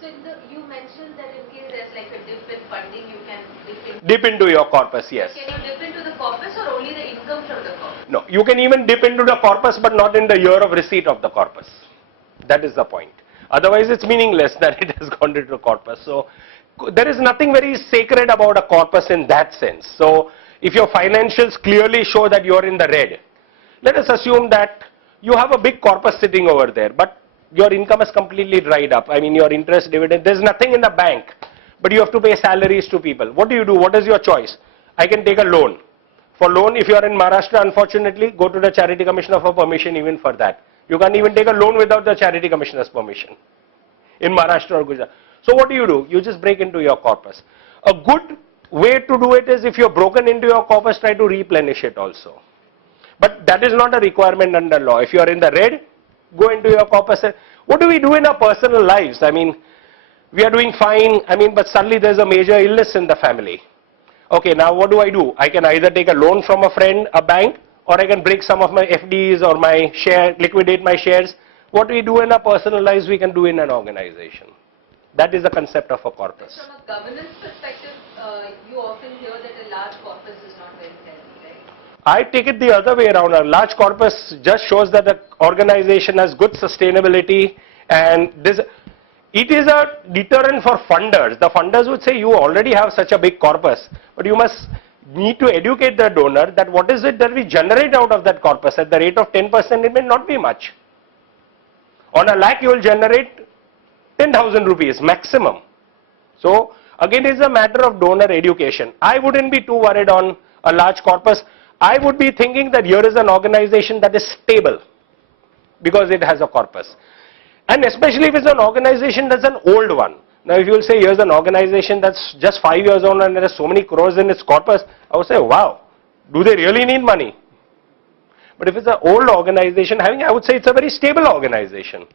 So you mentioned that in case there's like a dip in funding, you can dip into your corpus, yes. Can you dip into the corpus or only the income from the corpus? No, you can even dip into the corpus but not in the year of receipt of the corpus. That is the point. Otherwise it's meaningless that it has gone into the corpus. So there is nothing very sacred about a corpus in that sense. So if your financials clearly show that you are in the red, let us assume that you have a big corpus sitting over there, but your income has completely dried up. I mean, your interest, dividend, there's nothing in the bank, but you have to pay salaries to people. What do you do? What is your choice? I can take a loan. For loan, if you are in Maharashtra, unfortunately, go to the Charity Commissioner for permission even for that. You can't even take a loan without the Charity Commissioner's permission in Maharashtra or Gujarat. So what do? You just break into your corpus. A good way to do it is if you're broken into your corpus, try to replenish it also. But that is not a requirement under law. If you are in the red, go into your corpus. What do we do in our personal lives? I mean, we are doing fine, but suddenly there's a major illness in the family. Okay, now what do? I can either take a loan from a friend, a bank, or I can break some of my FDs or my liquidate my shares. What we do in our personal lives, we can do in an organization. That is the concept of a corpus. From a governance perspective, you often hear that a large corpus is not very healthy, right? I take it the other way around. A large corpus just shows that the organization has good sustainability, and it is a deterrent for funders. The funders would say you already have such a big corpus, but you must need to educate the donor that what is it that we generate out of that corpus. At the rate of 10%, it may not be much. On a lakh, you will generate 10,000 rupees maximum. So again, it is a matter of donor education. I wouldn't be too worried on a large corpus. I would be thinking that here is an organization that is stable because it has a corpus. And especially if it's an organization that's an old one. Now if you will say here's an organization that's just 5 years old and there are so many crores in its corpus, I would say, wow, do they really need money? But if it's an old organization, I would say it's a very stable organization.